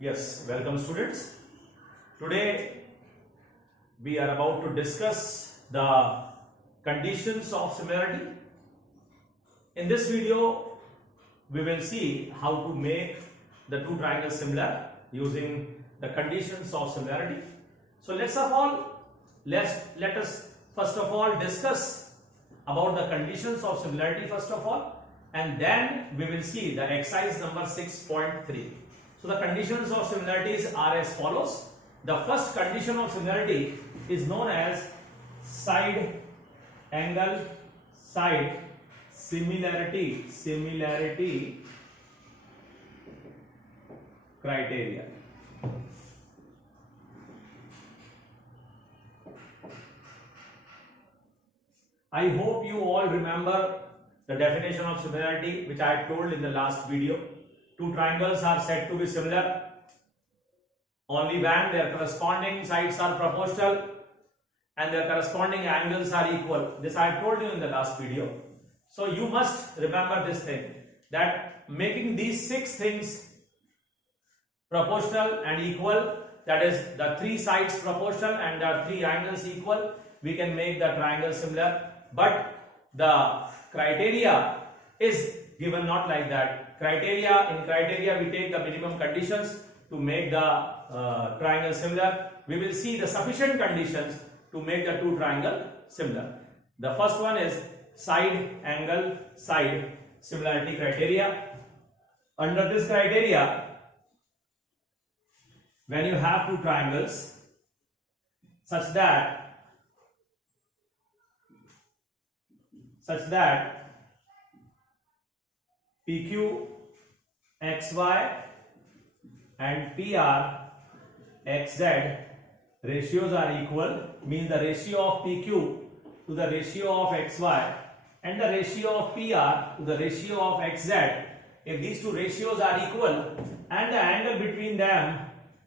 Yes, welcome students. Today we are about to discuss the conditions of similarity. In this video we will see how to make the two triangles similar using the conditions of similarity. So let us first of all discuss about the conditions of similarity first of all, and then we will see the exercise number 6.3. So the conditions of similarities are as follows. The first condition of similarity is known as side angle side similarity criteria. I hope you all remember the definition of similarity which I told in the last video. Two triangles are said to be similar only when their corresponding sides are proportional and their corresponding angles are equal. This I told you in the last video. So you must remember this thing, that making these 6 things proportional and equal, that is the 3 sides proportional and the 3 angles equal, we can make the triangle similar. But the criteria is given not like that. In criteria we take the minimum conditions to make the triangle similar. We will see the sufficient conditions to make the two triangle similar. The first one is side angle side similarity criteria. Under this criteria, when you have two triangles such that PQ XY and PR XZ ratios are equal, means the ratio of PQ to the ratio of XY and the ratio of PR to the ratio of XZ, if these two ratios are equal and the angle between them,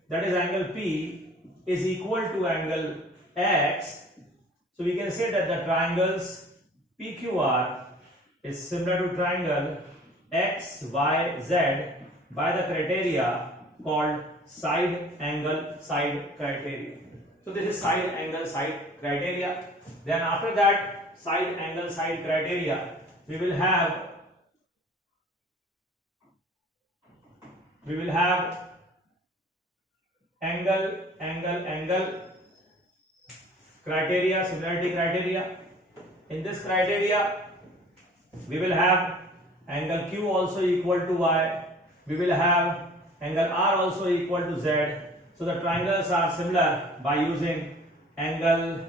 that is angle P, is equal to angle X, so we can say that the triangles PQR is similar to triangle XYZ by the criteria called side angle side criteria. So this is side angle side criteria. Then after that side angle side criteria, we will have angle criteria, similarity criteria. In this criteria we will have angle Q also equal to Y, we will have angle R also equal to Z. So the triangles are similar by using angle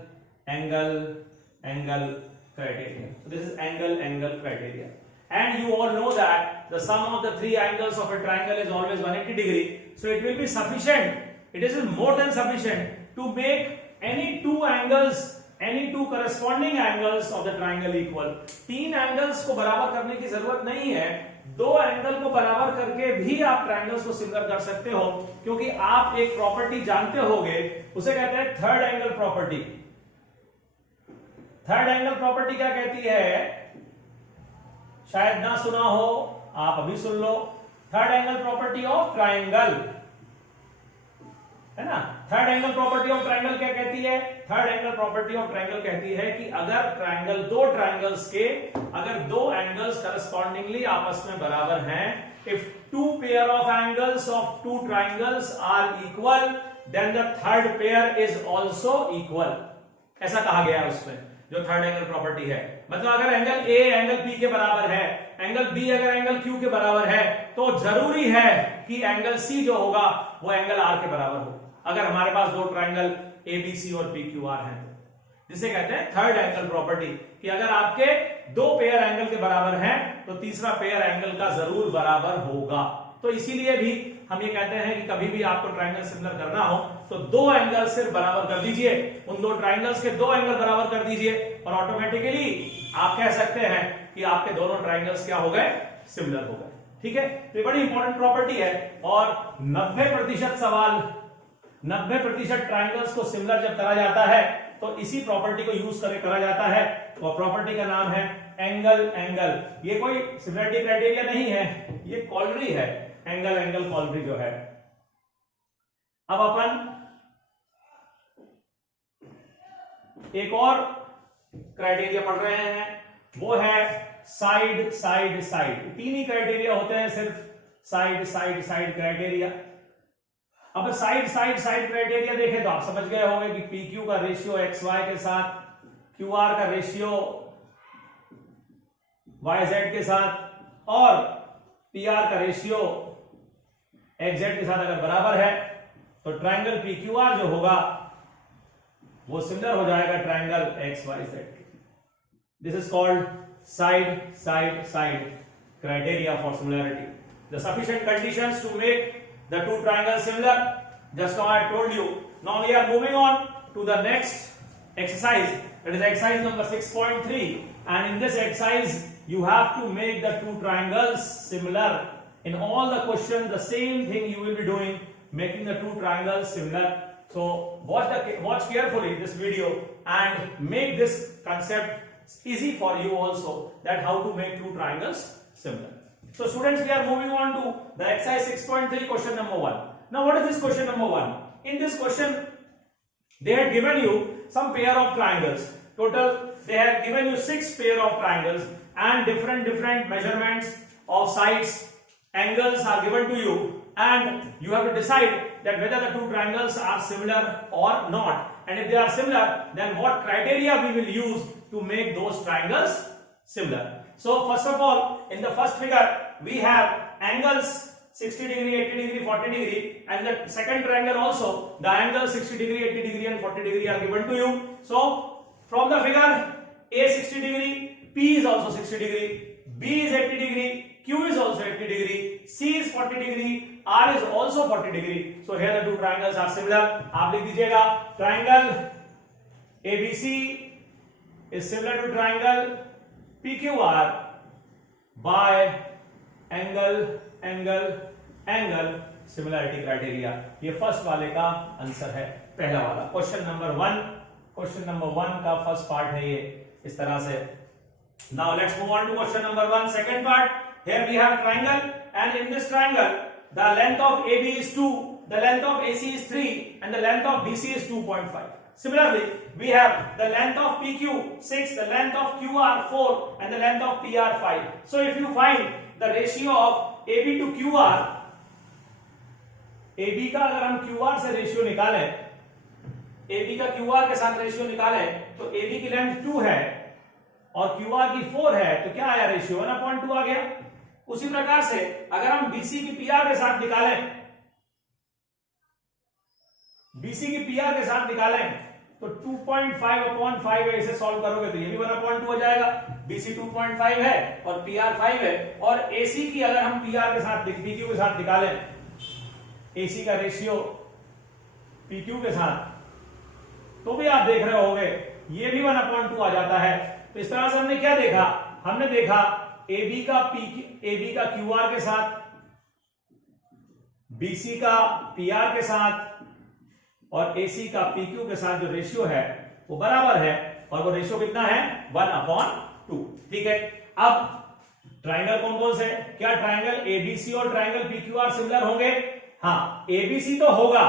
criteria. So this is angle criteria. And you all know that the sum of the 3 angles of a triangle is always 180 degree. So it will be sufficient, it is more than sufficient to make any two corresponding angles of the triangle equal. 3 angles को बराबर करने की जरूरत नहीं है, 2 angle को बराबर करके भी आप ट्रायंगल्स को सिमिलर कर सकते हो, क्योंकि आप एक प्रॉपर्टी जानते होगे, उसे कहते हैं third angle property. Third angle property क्या कहती है, शायद ना सुना हो, आप अभी सुन लो. Third angle property of triangle है ना. Third angle property of triangle क्या कहती है, third angle property of triangle कहती है कि अगर ट्रायंगल अगर दो एंगल्स करस्पॉन्डिंगली आपस में बराबर हैं, if two pair of angles of two triangles are equal, then the third pair is also equal. ऐसा कहा गया है उसमें, जो थर्ड एंगल प्रॉपर्टी है. मतलब अगर एंगल ए एंगल बी के बराबर है, एंगल बी अगर एंगल क्यू के बराबर है, तो जरूरी है कि एंगल सी जो होगा वो एंगल आर के बराबर हो. अगर हमारे पास दो ट्रायंगल एबीसी और पीक्यूआर हैं, जिसे कहते हैं थर्ड एंगल प्रॉपर्टी, कि अगर आपके 2 पेयर एंगल के बराबर हैं तो तीसरा पेयर एंगल का जरूर बराबर होगा. तो इसीलिए भी हम ये कहते हैं कि कभी भी आपको ट्रायंगल सिमिलर करना हो तो 2 एंगल सिर्फ बराबर कर दीजिए, उन 2 ट्रायंगल्स के 2 एंगल बराबर कर दीजिए और ऑटोमेटिकली आप कह सकते हैं कि आपके दोनों ट्रायंगल्स क्या हो गए, सिमिलर हो गए. ठीक है, तो ये बड़ी इंपॉर्टेंट प्रॉपर्टी है और 90% ट्रायंगल्स को सिमिलर जब करा जाता है तो इसी प्रॉपर्टी को यूज करके करा जाता है. और प्रॉपर्टी का नाम है एंगल. ये कोई सिमिलरिटी क्राइटेरिया नहीं है, ये कॉलरी है, एंगल कॉलरी जो है. अब अपन एक और क्राइटेरिया पढ़ रहे हैं, वो है साइड साइड साइड। तीन ही क्राइटेरिया होते हैं सिर्फ, साइड साइड साइड क्राइटेरिया। अब साइड साइड साइड क्राइटेरिया देखें तो आप समझ गए होंगे कि पी क्यू का रेशियो एक्स वाई के साथ, क्यू आर का रेशियो वाई जेड के साथ, और पी आर का रेशियो एक्स जेड के साथ अगर बराबर है तो ट्राइंगल पी क्यू आर जो होगा वो सिमिलर हो जाएगा ट्राइंगल एक्स वाई जेड के। This is called side side side criteria for similarity. The sufficient conditions to make the two triangles similar, just now I told you. Now we are moving on to the next exercise, that is exercise number 6.3, and in this exercise you have to make the two triangles similar. In all the questions the same thing you will be doing, making the two triangles similar. So watch carefully this video and make this concept easy for you also, that how to make two triangles similar. So students, we are moving on to the exercise 6.3 question number 1. Now what is this question number 1? In this question they had given you some pair of triangles. Total they have given you 6 pair of triangles and different measurements of sides, angles are given to you, and you have to decide that whether the two triangles are similar or not, and if they are similar then what criteria we will use to make those triangles similar. So first of all, in the first figure we have angles 60 degree, 80 degree, 40 degree, and the second triangle also the angles 60 degree, 80 degree and 40 degree are given to you. So from the figure, A 60 degree, P is also 60 degree, B is 80 degree, Q is also 80 degree, C is 40 degree, R is also 40 degree. So here the two triangles are similar. आप लिख दीजिएगा triangle ABC is similar to triangle PQR by angle angle angle similarity criteria. ये first वाले का answer है, पहला वाला question number 1। Question number 1 का फर्स्ट पार्ट है ये, इस तरह से। Now let's move on to question number 1, second part. Here we have triangle, and in this triangle the length of AB is 2, the length of AC is 3, and the length of BC is 2.5. Similarly, we have the length of PQ 6, the length of QR 4, and the length of PR 5. So if you find the ratio of AB to QR, AB का अगर हम QR से ratio निकालें, AB का QR के साथ ratio निकालें तो AB की लेंथ 2 है और QR की 4 है, तो क्या आया रेशियो 1/2 आ गया। उसी प्रकार से अगर हम BC की PR के साथ निकालें, BC की PR के साथ निकालें तो 2.5/5 है, इसे सॉल्व करोगे तो ये भी 1/2 हो जाएगा। BC 2.5 है और PR 5 है, और AC की अगर हम PR के साथ PQ के साथ निकालें, AC का रेशियो PQ के साथ, तो भी आप देख रहे होगे ये भी 1/2 आ जाता है। तो इस तरह से हमने क्या देखा, हमने देखा AB का QR के साथ, BC का PR के साथ और AC का PQ के साथ जो रेशियो है वो बराबर है, और वो रेशियो कितना है 1/2। ठीक है, अब ट्राइंगल कौन कौन से, क्या ट्राइंगल ABC और ट्राइंगल PQR सिमिलर होंगे? हाँ, ABC तो होगा,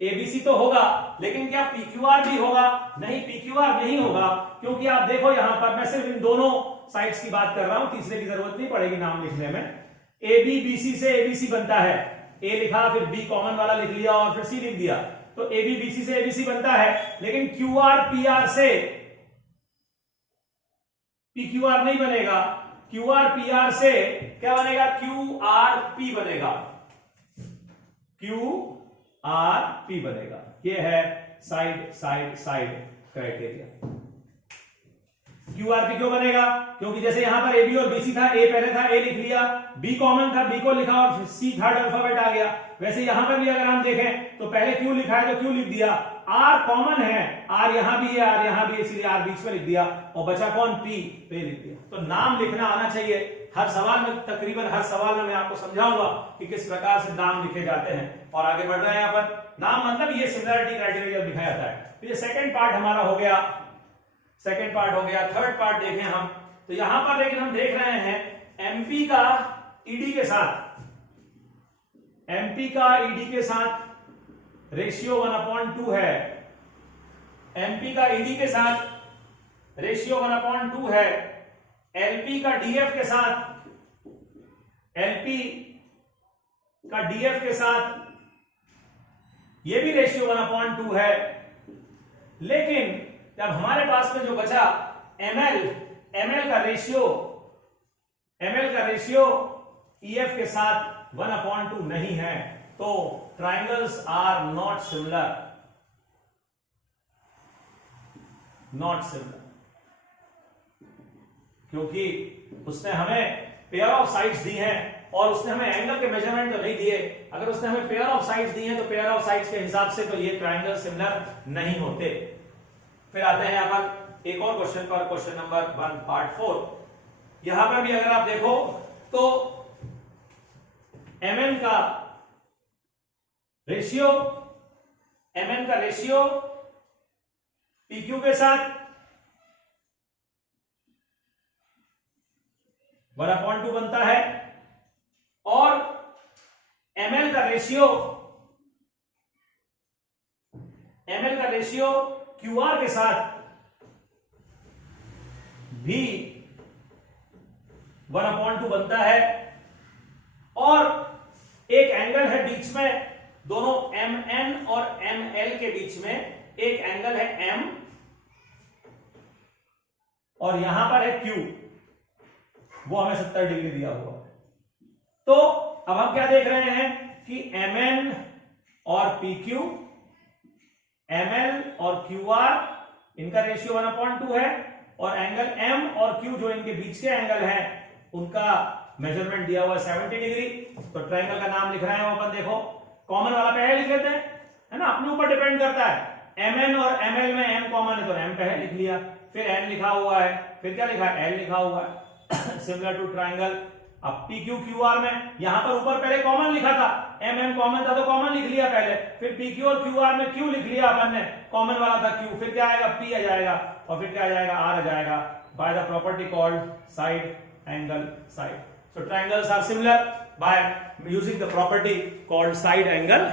ABC तो होगा, लेकिन क्या PQR भी होगा? नहीं, PQR नहीं होगा, क्योंकि आप देखो यहां पर मैं सिर्फ इन दोनों साइड्स की बात कर रहा हूं, तीसरे की जरूरत नहीं पड़ेगी नाम लिखने में। AB BC से ABC बनता है, A लिखा फिर B कॉमन वाला लिख लिया और फिर C लिख दिया, तो AB BC से ABC बनता है, लेकिन QR PR से PQR नहीं बनेगा, QR PR से क्या बनेगा, QRP बनेगा, QRP बनेगा। ये है side side side criteria. QRP क्यों बनेगा? क्योंकि जैसे यहां पर AB और BC था, A पहले था, A लिख लिया, B कॉमन था, B को लिखा और C थर्ड अल्फाबेट आ गया। वैसे यहां पर भी अगर हम देखें तो पहले Q लिखा है तो Q लिख दिया, R कॉमन है, R यहां भी है, R यहां भी, इसलिए R बीच में लिख दिया, और बचा कौन, P, तो ये लिख दिया। तो नाम लिखना आना चाहिए हर सवाल में, तकरीबन हर सवाल में मैं आपको समझाऊंगा कि किस प्रकार से नाम लिखे जाते हैं। और आगे बढ़ रहे हैं यहाँ पर, नाम मतलब ये सिमिलरिटी क्राइटेरिया लिखा जाता है। तो ये सेकंड पार्ट हमारा हो गया, सेकंड पार्ट हो गया। थर्ड पार्ट देखें हम, तो यहां पर लेकिन हम देख रहे हैं MP का ED के साथ, MP का ED के साथ रेशियो 1/2 है, एमपी का ईडी के साथ रेशियो 1/2 है, एलपी का डीएफ के साथ, एलपी का डीएफ के साथ ये भी रेशियो 1/2 है। लेकिन जब हमारे पास में जो बचा एमएल का रेशियो ईएफ के साथ 1/2 नहीं है, तो ट्राइंगल्स आर नॉट सिमिलर, क्योंकि उसने हमें पेयर ऑफ साइड्स दी हैं और उसने हमें एंगल के मेजरमेंट तो नहीं दिए। अगर उसने हमें पेयर ऑफ साइड्स दी हैं तो पेयर ऑफ साइड्स के हिसाब से तो ये ट्राइंगल सिमिलर नहीं होते। फिर आते हैं अपन एक और क्वेश्चन पर, क्वेश्चन नंबर 1 पार्ट 4। यहां पर भी अगर आप देखो तो mn का रेशियो pq के साथ 1/2 बनता है और ml का रेशियो qr के साथ भी 1/2 बनता है। और एक एंगल है बीच में, दोनों mn और ml के बीच में एक एंगल है m और यहां पर है q, वो हमें 70 डिग्री दिया हुआ। तो अब हम क्या देख रहे हैं कि mn और pq, ml और qr इनका रेशियो 1/2 है और एंगल m और q जो इनके बीच के एंगल हैं उनका मेजरमेंट दिया हुआ है 70 डिग्री। तो ट्राइंगल का नाम लिख रहे हैं अपन, देखो कॉमन वाला पहले लिख लेते हैं, है ना, अपने ऊपर डिपेंड करता है। mn और ml में m कॉमन है तो m पहले लिख लिया, फिर n लिखा हुआ है, फिर क्या लिखा है, l लिखा हुआ है सिमिलर टू ट्राइंगल। अब pq qr में यहां पर ऊपर पहले कॉमन लिखा था, mm कॉमन था तो कॉमन लिख लिया पहले, फिर pq और qr में q लिख लिया अपन ने, कॉमन वाला था q, फिर क्या आएगा p आ जाएगा और फिर क्या आ जाएगा r आ जाएगा, by the property called side angle side. So triangles are similar by using the property called side angle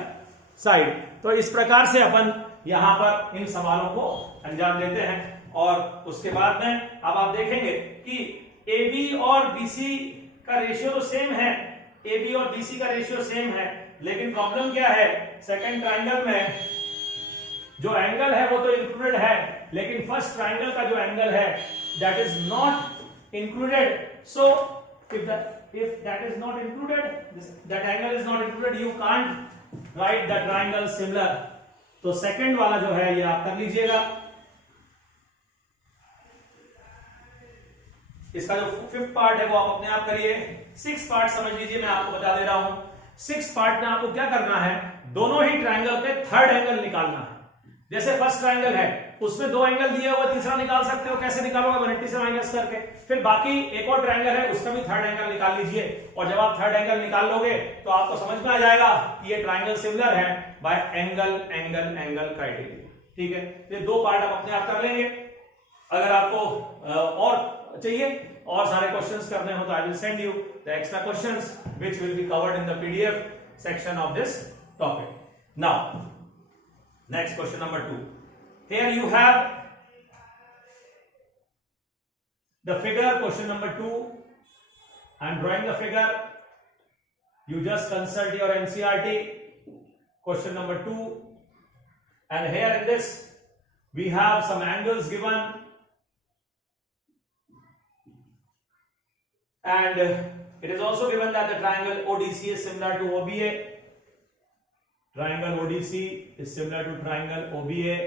side। तो इस प्रकार से अपन यहां पर इन सवालों को अंजाम देते हैं और उसके बाद में अब आप देखेंगे कि AB और BC का रेशियो तो सेम है, AB और BC का रेशियो सेम है, लेकिन प्रॉब्लम क्या है, सेकंड ट्राइंगल में जो एंगल है वो तो इंक्लूडेड है, लेकिन फर्स्ट ट्राइंगल का जो एंगल है that is not included. So if that is not included, that angle is not included, you can't write the triangle similar। तो सेकंड वाला जो है ये आप कर लीजिएगा। इसका जो फिफ्थ पार्ट है वो आप अपने आप करिए। सिक्स पार्ट समझ लीजिए, मैं आपको बता दे रहा हूं। सिक्स पार्ट में आपको क्या करना है, दोनों ही ट्राइंगल पे थर्ड एंगल निकालना है। जैसे फर्स्ट ट्राइंगल है उसमें दो एंगल दिए हुए, तीसरा निकाल सकते हो, कैसे निकालोगे, 180 से माइनस करके। फिर बाकी एक और ट्राइंगल है उसका भी थर्ड एंगल निकाल लीजिए, और जब आप थर्ड एंगल निकाल लोगे तो आपको समझ में आ जाएगा कि ये ट्राइंगल सिमिलर है bye angle angle angle criteria. ठीक है, ये दो पार्ट आप अपने आप कर लेंगे। अगर आपको और चाहिए और सारे क्वेश्चंस करने हो तो I will send you the extra questions which will be covered in the PDF section of this topic. Now next question number 2. Here you have the figure, question number 2. I am drawing the figure. You just consult your NCERT. Question number 2. And here in this we have some angles given, and it is also given that the triangle ODC is similar to OBA. Triangle ODC is similar to triangle OBA,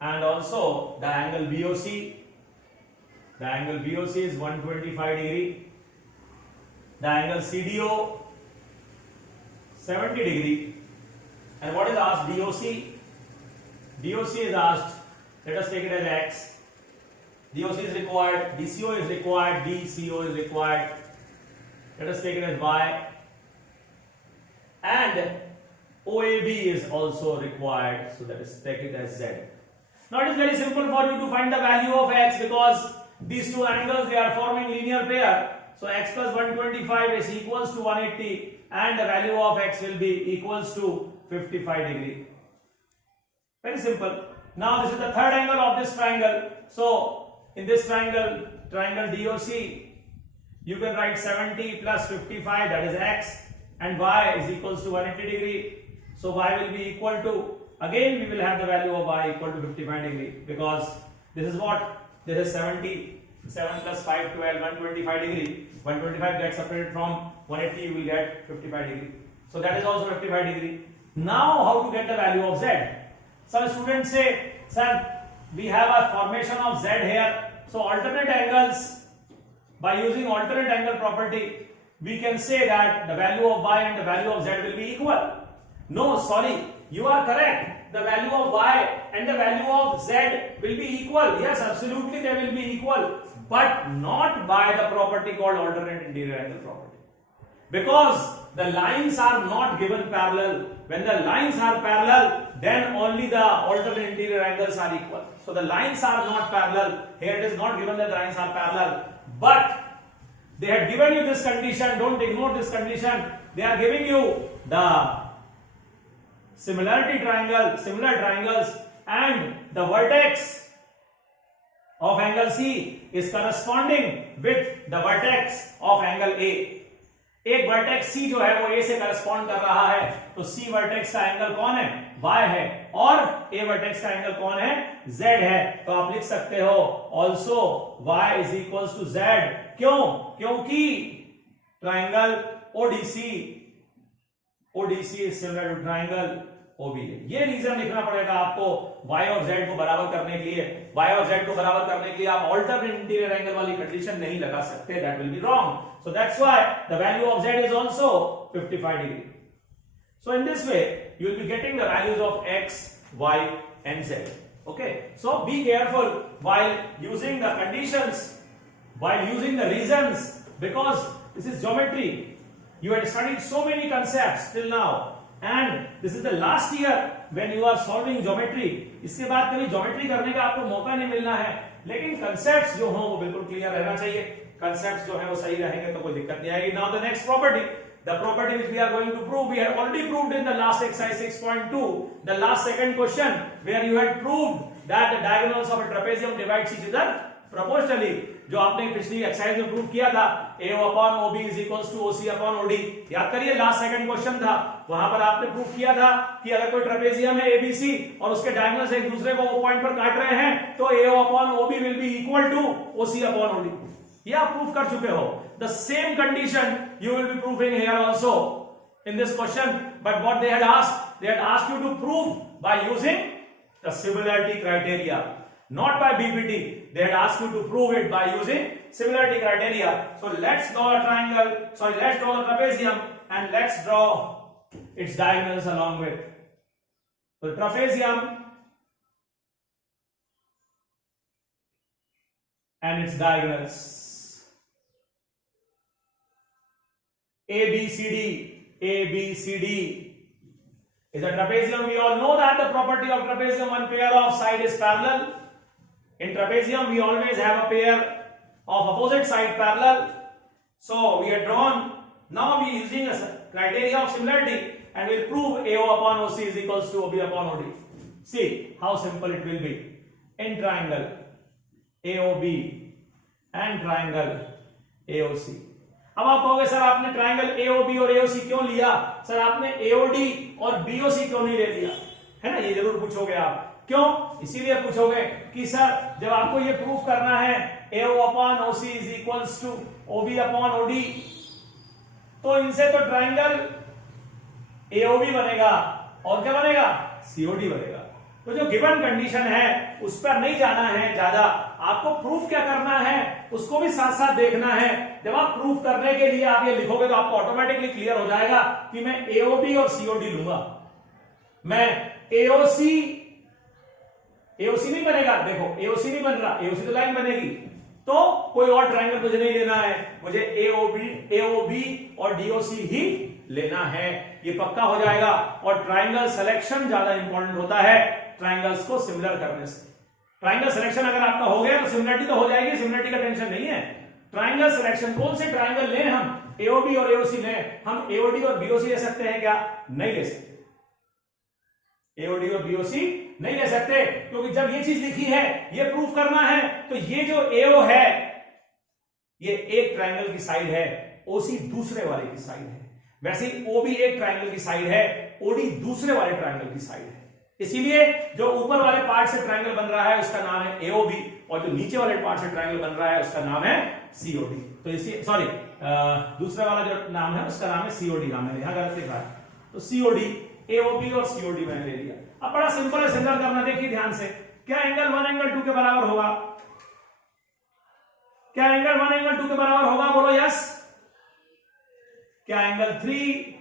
and also the angle BOC. The angle BOC is 125 degree. The angle CDO 70 degree. And what is asked DOC? DOC is asked. Let us take it as X. DOC is required. DCO is required. DCO is required. Let us take it as Y. And OAB is also required. So that is take it as Z. Now it is very simple for you to find the value of X, because these two angles, they are forming linear pair. So x plus 125 is equals to 180 and the value of x will be equals to 55 degree. Very simple. Now this is the third angle of this triangle. So in this triangle DOC, you can write 70 plus 55, that is x, and y is equals to 180 degree. So y will be equal to, again we will have the value of y equal to 55 degree, because this is what? This is 70, 7 plus 5, 12, 125 degree. 125 gets separated from 180, you will get 55 degree. So that is also 55 degree. Now how to get the value of z? Some students say, sir, we have a formation of z here. So alternate angles, by using alternate angle property, we can say that the value of y and the value of z will be equal. No, sorry, you are correct. The value of y and the value of z will be equal. Yes, absolutely they will be equal, but not by the property called alternate interior angle property, because the lines are not given parallel. When the lines are parallel, then only the alternate interior angles are equal. So the lines are not parallel. Here it is not given that the lines are parallel, but they had given you this condition. Don't ignore this condition. They are giving you the similarity triangle, similar triangles, and the vertex of angle C is corresponding with the vertex of angle A. एक vertex C जो है वो A से correspond कर रहा है, तो C vertex का एंगल कौन है? Y है, और A वर्टेक्स का एंगल कौन है? Z है. तो आप लिख सकते हो also Y is equals to Z. क्यों? क्योंकि triangle ODC is similar to triangle OBA. ये रीजन लिखना पड़ेगा आपको y और z को बराबर करने के लिए. y और z को बराबर करने के लिए आप alternate interior angle वाली कंडीशन नहीं लगा सकते. That will be wrong. So that's why the value of z is also 55 degree. So in this way you will be getting the values of x, y and z. Okay, so be careful while using the conditions, while using the reasons, because this is geometry. You had studied so many concepts till now, and this is the last year when you are solving geometry. इसके बाद कभी geometry करने का आपको मौका नहीं मिलना है, लेकिन concepts जो हो वो बिल्कुल क्लियर रहना चाहिए. Concepts जो है वो सही रहेंगे तो कोई दिक्कत नहीं आएगी. Now the next property, the property which we are going to prove, we have already proved in the last exercise 6.2, the last second question, where you had proved that the diagonals of a trapezium divides each other proportionally. जो आपने पिछली exercise में prove किया था, AO upon OB is equals to OC upon OD. याद करिए, last second question था, वहां पर आपने प्रूव किया था कि अगर कोई ट्रेपेजियम है ABC और उसके डायगोनल्स एक दूसरे को वो पॉइंट पर काट रहे हैं, तो AO upon OB will be equal to OC upon OD. ये आप प्रूव कर चुके हो. The same condition you will be proving here also in this question, but what they had asked you to prove by using the similarity criteria, not by BPT. They had asked you to prove it by using similarity criteria. So let's draw a triangle, let's draw the trapezium and let's draw its diagonals along with. So trapezium and its diagonals. ABCD is a trapezium. We all know that the property of trapezium, one pair of side is parallel. In trapezium, we always have a pair of opposite side parallel. So we are drawn. Now we are using a criteria of similarity and we'll prove AO upon OC is equals to OB upon OD. See how simple it will be. In triangle AOB and triangle AOC. अब आप कहोगे sir आपने triangle AOB और AOC क्यों लिया? Sir आपने AOD और BOC क्यों नहीं ले लिया? है ना, ये जरूर पूछोगे आप. क्यों? इसीलिए पूछोगे कि सर जब आपको ये प्रूफ करना है AO upon OC is equals to OB upon OD, तो इनसे तो ट्राइंगल AOB बनेगा और क्या बनेगा? COD बनेगा. तो जो गिवन कंडीशन है उस पर नहीं जाना है ज्यादा, आपको प्रूफ क्या करना है उसको भी साथ साथ देखना है. जब आप प्रूफ करने के लिए आप ये लिखोगे तो आपको ऑटोमेटिकली क्लियर हो जाएगा कि मैं AOB और COD लूंगा. मैं AOC नहीं बनेगा, देखो AOC नहीं बन रहा, AOC तो लाइन बनेगी, तो कोई और ट्राइंगल मुझे नहीं लेना है, मुझे AOB और DOC ही लेना है. ये पक्का हो जाएगा. और ट्राइंगल सिलेक्शन ज्यादा इंपॉर्टेंट होता है ट्राइंगल्स को सिमिलर करने से. ट्राइंगल सिलेक्शन अगर आपका हो गया तो सिमिलरिटी तो हो जाएगी, सिमिलरिटी का टेंशन नहीं है. ट्राइंगल सिलेक्शन, कौन से ट्राइंगल लें हम, एओडी और एओसी लें, हम एओडी और बीओसी ले सकते हैं क्या, नहीं ले सकते, एओडी और बीओसी नहीं ले सकते, क्योंकि जब ये चीज लिखी है, ये प्रूफ करना है, तो ये जो एओ है ये एक ट्राइंगल की साइड है, ओसी दूसरे वाले की साइड है, वैसे ही ओबी एक ट्राइंगल की साइड है, ओडी दूसरे वाले ट्राइंगल की साइड है, इसीलिए जो ऊपर वाले पार्ट से ट्राइंगल बन रहा है उसका नाम है एओबी, और जो नीचे वाले पार्ट से ट्राइंगल बन रहा है उसका नाम है सीओडी। तो इसी सॉरी दूसरा वाला जो नाम है उसका नाम है सीओडी, नाम है यहां गलत लिखा है, तो सीओडी, एओबी और सीओडी मैंने ले लिया। अब बड़ा सिंपल है सिंगल करना, देखिए ध्यान से, क्या एंगल 1 एंगल 2 के बराबर होगा, क्या एंगल 1 एंगल 2 के बराबर होगा, बोलो यस। क्या एंगल 3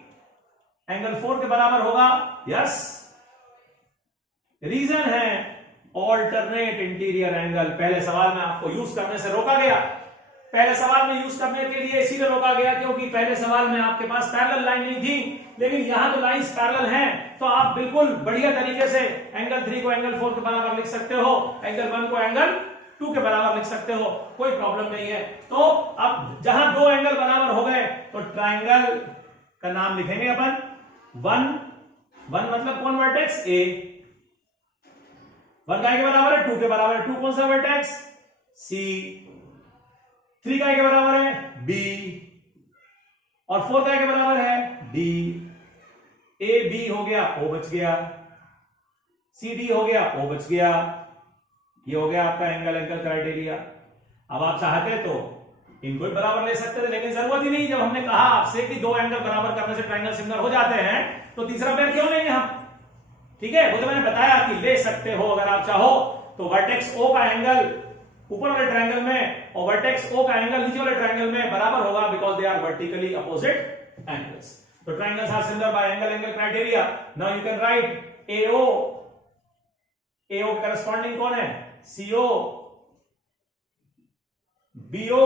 एंगल 4 के बराबर होगा, यस। रीजन है ऑल्टरनेट इंटीरियर एंगल, पहले सवाल में आपको यूज करने से रोका गया, पहले सवाल में यूज करने के लिए इसीलिए रोका गया क्योंकि पहले सवाल में आपके पास पैरेलल लाइन नहीं थी, लेकिन यहां तो लाइंस पैरेलल हैं, तो आप बिल्कुल बढ़िया तरीके से एंगल 3 को एंगल 4 के बराबर लिख सकते हो, एंगल 1 को एंगल 2 के बराबर लिख सकते हो, कोई प्रॉब्लम नहीं है। तो अब जहां दो एंगल बराबर हो गए तो ट्राइंगल का नाम लिखेंगे अपन, 1 मतलब कौन वर्टेक्स, ए, 1 का के बराबर है 2 के बराबर है, 2 कौन सा वर्टेक्स, सी, 3 का के बराबर है बी, और 4 का के बराबर है डी, ए बी हो गया, ओ बच गया, सी डी हो गया, ओ बच गया, ये हो गया आपका एंगल एंगल क्राइटेरिया। अब आप चाहते तो इनको भी बराबर ले सकते थे, लेकिन जरूरत ही नहीं, जब हमने कहा आपसे कि दो एंगल बराबर करने से ट्राइंगल सिमिलर हो जाते हैं, तो तीसरा पेयर क्यों लेंगे हम, ठीक है, वो तो मैंने बताया कि ले सकते हो अगर आप चाहो तो वर्टेक्स ओ का एंगल ऊपर वाले ट्रायंगल में और वर्टेक्स ओ का एंगल नीचे वाले ट्रायंगल में बराबर होगा, because they are vertically opposite angles. तो triangles are similar by angle angle criteria. Now you can write AO, AO के करस्पॉन्डिंग कौन है, सीओ, बीओ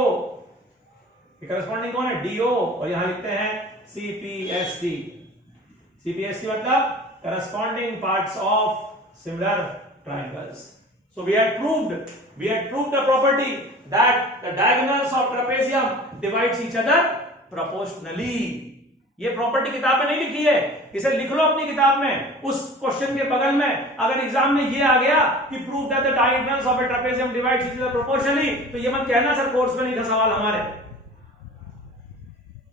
के करस्पॉन्डिंग कौन है, डीओ, और यहां लिखते हैं सीपीएसटी। सीपीएसटी मतलब corresponding parts of similar triangles. So we had proved the property that the diagonals of trapezium divides each other proportionally. ये प्रॉपर्टी किताब में नहीं लिखी है, इसे लिख लो अपनी किताब में, उस क्वेश्चन के बगल में अगर एग्जाम में ये आ गया कि prove that the diagonals of a trapezium divides each other proportionally, तो ये मत कहना सर कोर्स में नहीं था सवाल, हमारे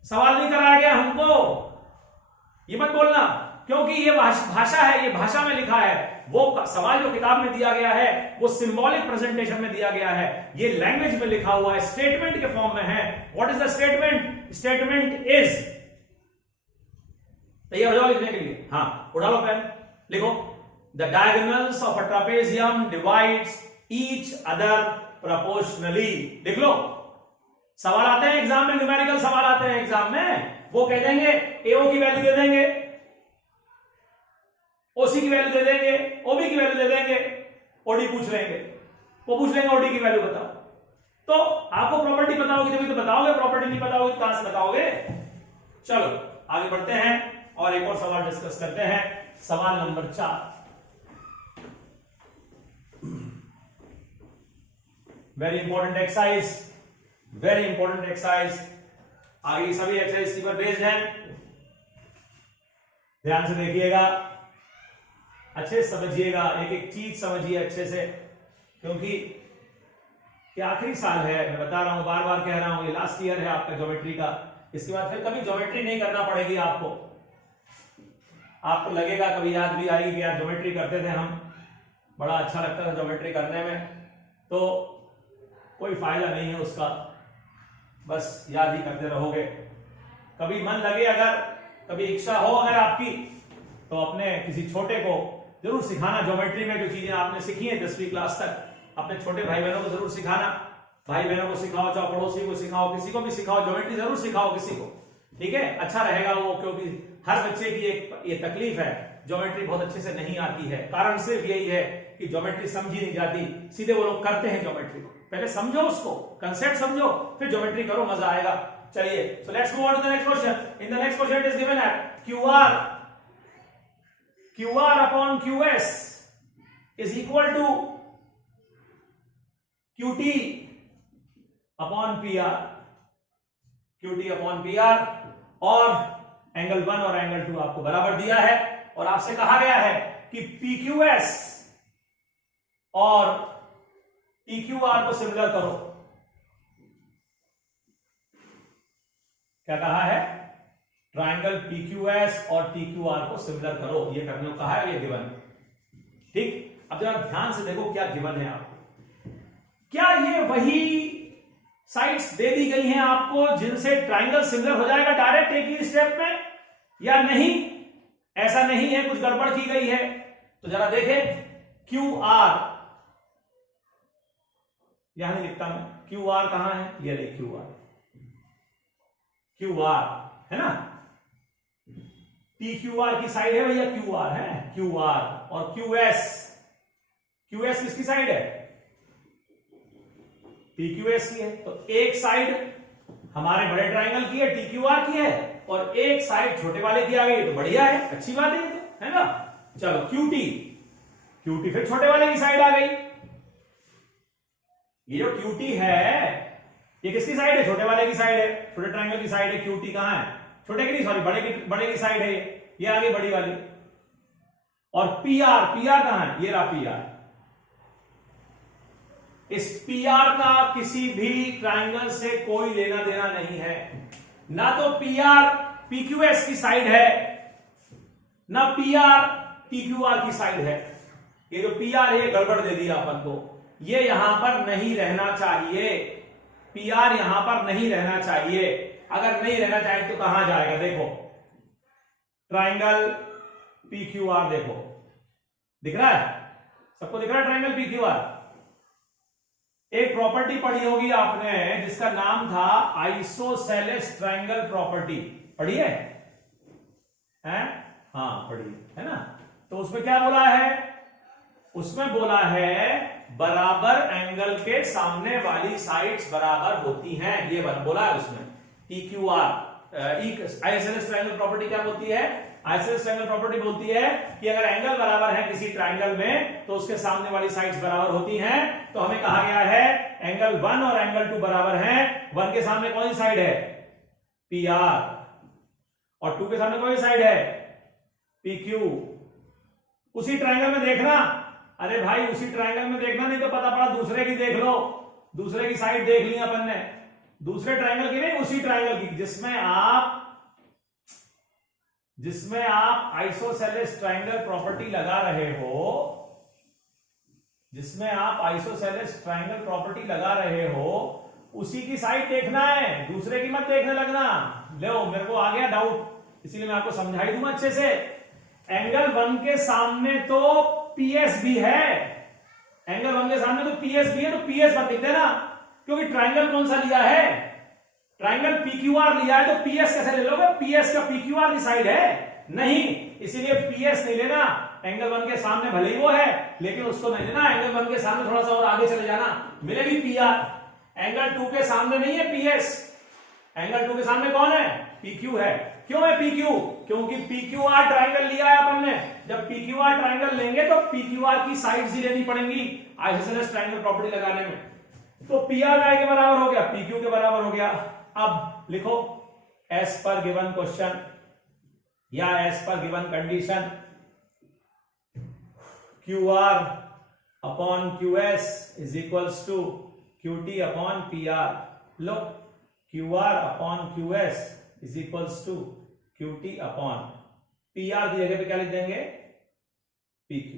सवाल नहीं कराया गया हमको, ये मत बोलना, क्योंकि ये भाषा है, ये भाषा में लिखा है, वो सवाल जो किताब में दिया गया है वो सिंबॉलिक प्रेजेंटेशन में दिया गया है, ये लैंग्वेज में लिखा हुआ है, स्टेटमेंट के फॉर्म में है। What is the statement, statement is, तैयार हो जाओ लिखने के लिए, हाँ उठा लो पेन, लिखो the diagonals of a trapezium divides each other proportionally, लिख लो। सवाल आते हैं एग्जाम में, न्यूमेरिकल सवाल आते हैं एग्जाम में, वो कह देंगे एओ की वैल्यू दे देंगे, ओसी की वैल्यू दे देंगे, ओबी की वैल्यू दे देंगे, ओडी पूछ लेंगे, वो पूछ लेंगे ओडी की वैल्यू बताओ। तो आपको प्रॉपर्टी पता होगी तभी तो बताओगे, प्रॉपर्टी नहीं पता होगी तो कहां से बताओगे। चलो आगे बढ़ते हैं और एक और सवाल डिस्कस करते हैं, सवाल number 4। Very important exercise, very important exercise, आगे सभी एक्सरसाइज इसी पर बेस्ड हैं, ध्यान से देखिएगा, अच्छे से समझिएगा, एक एक चीज समझिए अच्छे से, क्योंकि ये आखिरी साल है, मैं बता रहा हूं, बार बार कह रहा हूं, ये लास्ट ईयर है आपका ज्योमेट्री का, इसके बाद फिर कभी ज्योमेट्री नहीं करना पड़ेगी आपको। आपको लगेगा कभी याद भी आएगी कि यार ज्योमेट्री करते थे हम, बड़ा अच्छा लगता था ज्योमेट्री करने में, तो कोई फायदा नहीं है उसका, बस याद ही करते रहोगे। कभी मन लगे, अगर कभी इच्छा हो अगर आपकी, तो अपने किसी छोटे को जरूर सिखाना ज्योमेट्री में, जो चीजें आपने सीखी हैं 10वीं क्लास तक, अपने छोटे भाई बहनों को जरूर सिखाना, भाई बहनों को सिखाओ, चाहे पड़ोसी को सिखाओ, किसी को भी सिखाओ, ज्योमेट्री जरूर सिखाओ किसी को, ठीक है, अच्छा रहेगा वो, क्योंकि हर बच्चे की एक ये तकलीफ है, ज्योमेट्री बहुत अच्छे से नहीं आती है, कारण सिर्फ यही है कि ज्योमेट्री समझी नहीं जाती, सीधे वो लोग करते हैं ज्योमेट्री को, पहले समझो उसको, कंसेप्ट समझो, फिर ज्योमेट्री करो, मजा आएगा। चलिए, so let's move on to the next question. In the next question it is given at QR upon QS is equal to QT upon P R, QT upon P R, और angle 1 और angle 2 आपको बराबर दिया है, और आपसे कहा गया है कि PQS और TQR को सिमिलर करो। क्या कहा है? ट्राइंगल PQS और TQR को सिमिलर करो, ये करने को कहा है, ये गिवन। ठीक, अब जरा ध्यान से देखो क्या गिवन है आपको। क्या ये वही साइड्स दे दी गई हैं आपको जिनसे ट्राइंगल सिमिलर हो जाएगा डायरेक्ट एक ही स्टेप में, या नहीं? ऐसा नहीं है, कुछ गड़बड़ की गई है। तो जरा देखें, QR, यहां नहीं लिखता मैं, QR कहां है? ये ले QR है ना, TQR की साइड है भैया, QR है, QR, और QS किसकी साइड है? PQS की है। तो एक साइड हमारे बड़े ट्राइंगल की है, TQR की है, और एक साइड छोटे वाले की आ गई, तो बढ़िया है, अच्छी बात है ये तो, है ना। चलो QT फिर छोटे वाले की साइड आ गई। ये जो QT है ये किसकी साइड है? छोटे वाले की साइड है, छोटे ट्राइंगल की साइड है। QT कहां है? छोटे की नहीं, सॉरी, बड़े की साइड है, ये आ गई बड़ी वाली। और PR कहां है? ये रहा PR। इस PR का किसी भी ट्राइंगल से कोई लेना देना नहीं है, ना तो PR PQS की साइड है, ना PR TQR की साइड है। ये जो PR है गड़बड़ दे दिया अपन को, ये यहां पर नहीं रहना चाहिए, PR यहां पर नहीं रहना चाहिए। अगर नहीं रहना चाहिए तो कहां जाएगा? देखो, ट्राइंगल PQR देखो, दिख रहा है सबको? दिख रहा है ट्राइंगल PQR? एक प्रॉपर्टी पढ़ी होगी आपने जिसका नाम था आइसोसेलेस ट्राइंगल प्रॉपर्टी, पढ़ी है? हाँ पढ़ी है ना। तो उसमें क्या बोला है? उसमें बोला है बराबर एंगल के सामने वाली साइड्स बराबर होती हैं, ये बोला है उसमें। TQR आइसोसेलेस ट्राइंगल प्रॉपर्टी क्या बोलती है? आइसोसेलेस ट्राइंगल प्रॉपर्टी बोलती है कि अगर एंगल बराबर है किसी ट्राइंगल में तो उसके सामने वाली साइड्स बराबर होती हैं। तो हमें कहा गया है एंगल 1 और एंगल 2 बराबर हैं। 1 के सामने कौन सी साइड है? PR, और 2 के सामने कौन सी साइड है? PQ। उसी ट्राइंगल में देखना, अरे भाई उसी ट्राइंगल में देखना, नहीं तो पता पड़ा दूसरे की देख लो, दूसरे की साइड देख ली अपन ने, दूसरे ट्राइंगल की नहीं, उसी ट्राइंगल की जिसमें आप आइसोसेलेस ट्राइंगल प्रॉपर्टी लगा रहे हो, जिसमें आप आइसोसेलेस ट्राइंगल प्रॉपर्टी लगा रहे हो, उसी की साइड देखना है, दूसरे की मत देखने लगना। लो, मेरे को आ गया डाउट, इसीलिए मैं आपको समझाई दूंगा अच्छे से। एंगल 1 के सामने तो PS भी है, एंगल 1 के सामने तो PS भी है, तो PS मत लिख देना, क्योंकि ट्राइंगल कौन सा लिया है? ट्राइंगल PQR लिया है, तो PS कैसे ले लोगे? PS का PQR की साइड है नहीं, इसीलिए PS नहीं लेना। एंगल 1 के सामने भले ही वो है, लेकिन उसको नहीं लेना। एंगल 1 के सामने थोड़ा सा और आगे चले जाना, मिलेगी PR। एंगल 2 के सामने नहीं है PS, एंगल 2 के सामने कौन है? PQ है। क्यों है PQ? क्योंकि PQR ट्राइंगल लिया है अपन ने। जब PQR ट्राइंगल लेंगे तो PQR की साइड्स ही लेनी पड़ेंगी आइसोसेलेस ट्राइंगल प्रॉपर्टी लगाने में। तो PR के बराबर हो गया, PQ के बराबर हो गया। अब लिखो, एज पर गिवन क्वेश्चन या as per given condition, QR upon QS is equals to QT upon PR। लो, QR upon QS is equals to QT upon PR की जगह पे क्या लिख देंगे? PQ।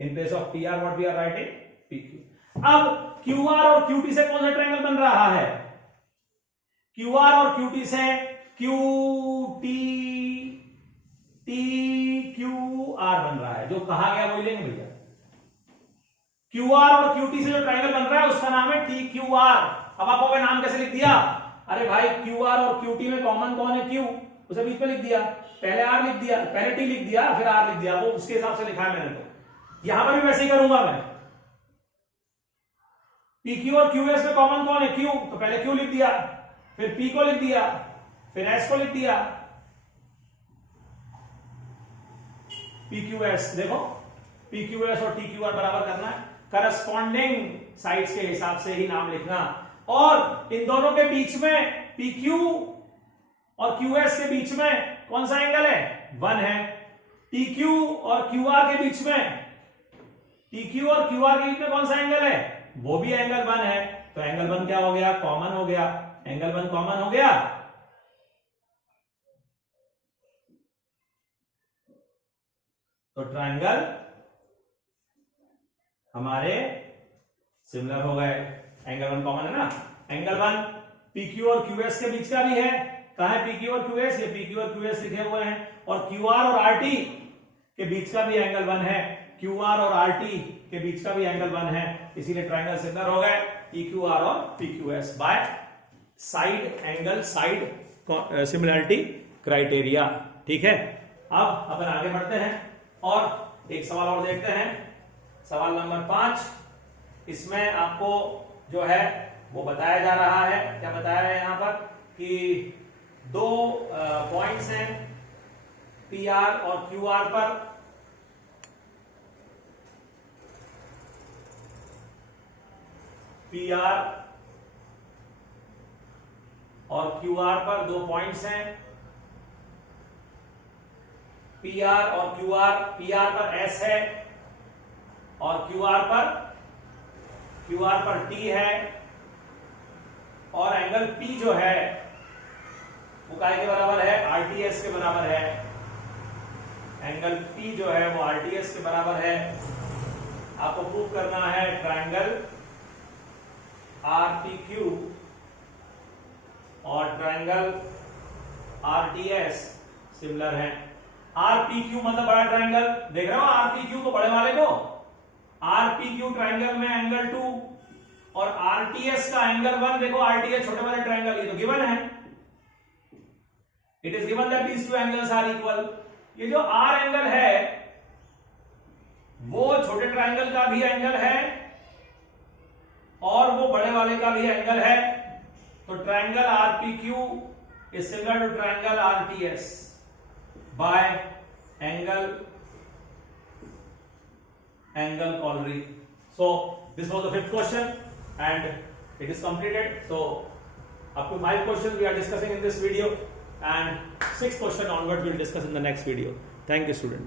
In place of PR what we are writing? PQ। अब QR और QT से कौन सा ट्रायंगल बन रहा है? QR और QT से QT TQR बन रहा है, जो कहा गया वही लेंगे भैया। QR और QT से जो ट्रायंगल बन रहा है उसका नाम है TQR। अब आप कहोगे नाम कैसे लिख दिया? अरे भाई QR और QT में कॉमन कौन है? Q, उसे बीच में लिख दिया, पहले R लिख दिया, पहले T लिख दिया, फिर R लिख दिया, वो उसके हिसाब से लिखा है मैंने। तो यहां पर भी वैसे ही करूंगा मैं। PQ और QS में कॉमन कौन है? Q, तो पहले Q लिख दिया, फिर P को लिख दिया, फिर S को लिख दिया, PQS। देखो, PQS और TQR बराबर करना है, करस्पॉन्डिंग साइड्स के हिसाब से ही नाम लिखना। और इन दोनों के बीच में PQ और QS के बीच में कौन सा एंगल है? 1 है। TQ और QR के बीच में, TQ और QR के बीच में कौन सा एंगल है? वो भी एंगल 1 है। तो एंगल 1 क्या हो गया? कॉमन हो गया। एंगल 1 कॉमन हो गया। तो ट्रायंगल हमारे सिमिलर हो गए। एंगल 1 कॉमन है ना। एंगल 1 PQ और QS के बीच का भी है। कहां है PQ और QS? ये PQ और QS लिखे हुए हैं। और QR और RT के बीच का भी एंगल 1 है। QR और RT के बीच का भी एंगल 1 है। इसीलिए ट्रायंगल सिमिलर हो गए PQR और PQS by side angle side similarity criteria. ठीक है, अब अपन आगे बढ़ते हैं और एक सवाल और देखते हैं। सवाल नंबर 5। इसमें आपको जो है वो बताया जा रहा है, क्या बताया है यहां पर कि दो पॉइंट्स हैं PR और QR पर। PR और QR पर दो पॉइंट्स हैं। PR और QR, PR पर S है और QR पर T है। और एंगल P जो है वो काय के बराबर है? RTS के बराबर है। एंगल P जो है वो RTS के बराबर है। आपको प्रूव करना है ट्रायंगल RPQ और ट्रायंगल RTS सिमिलर है। RPQ मतलब बड़ा ट्रायंगल, देख रहे हो RPQ को, बड़े वाले को। RPQ ट्रायंगल में एंगल 2 और RTS का एंगल 1 देखो। RTS छोटे वाले ट्रायंगल, ये तो गिवन है। It is given that these two angles are equal. ये जो R एंगल है वो छोटे ट्रायंगल का भी एंगल है और वो बड़े वाले का भी एंगल है। तो triangle RPQ is similar to triangle RTS by angle Colleri. So this was the 5th question and it is completed. So up to 5 questions we are discussing in this video and 6th question onwards we will discuss in the next video. Thank you students.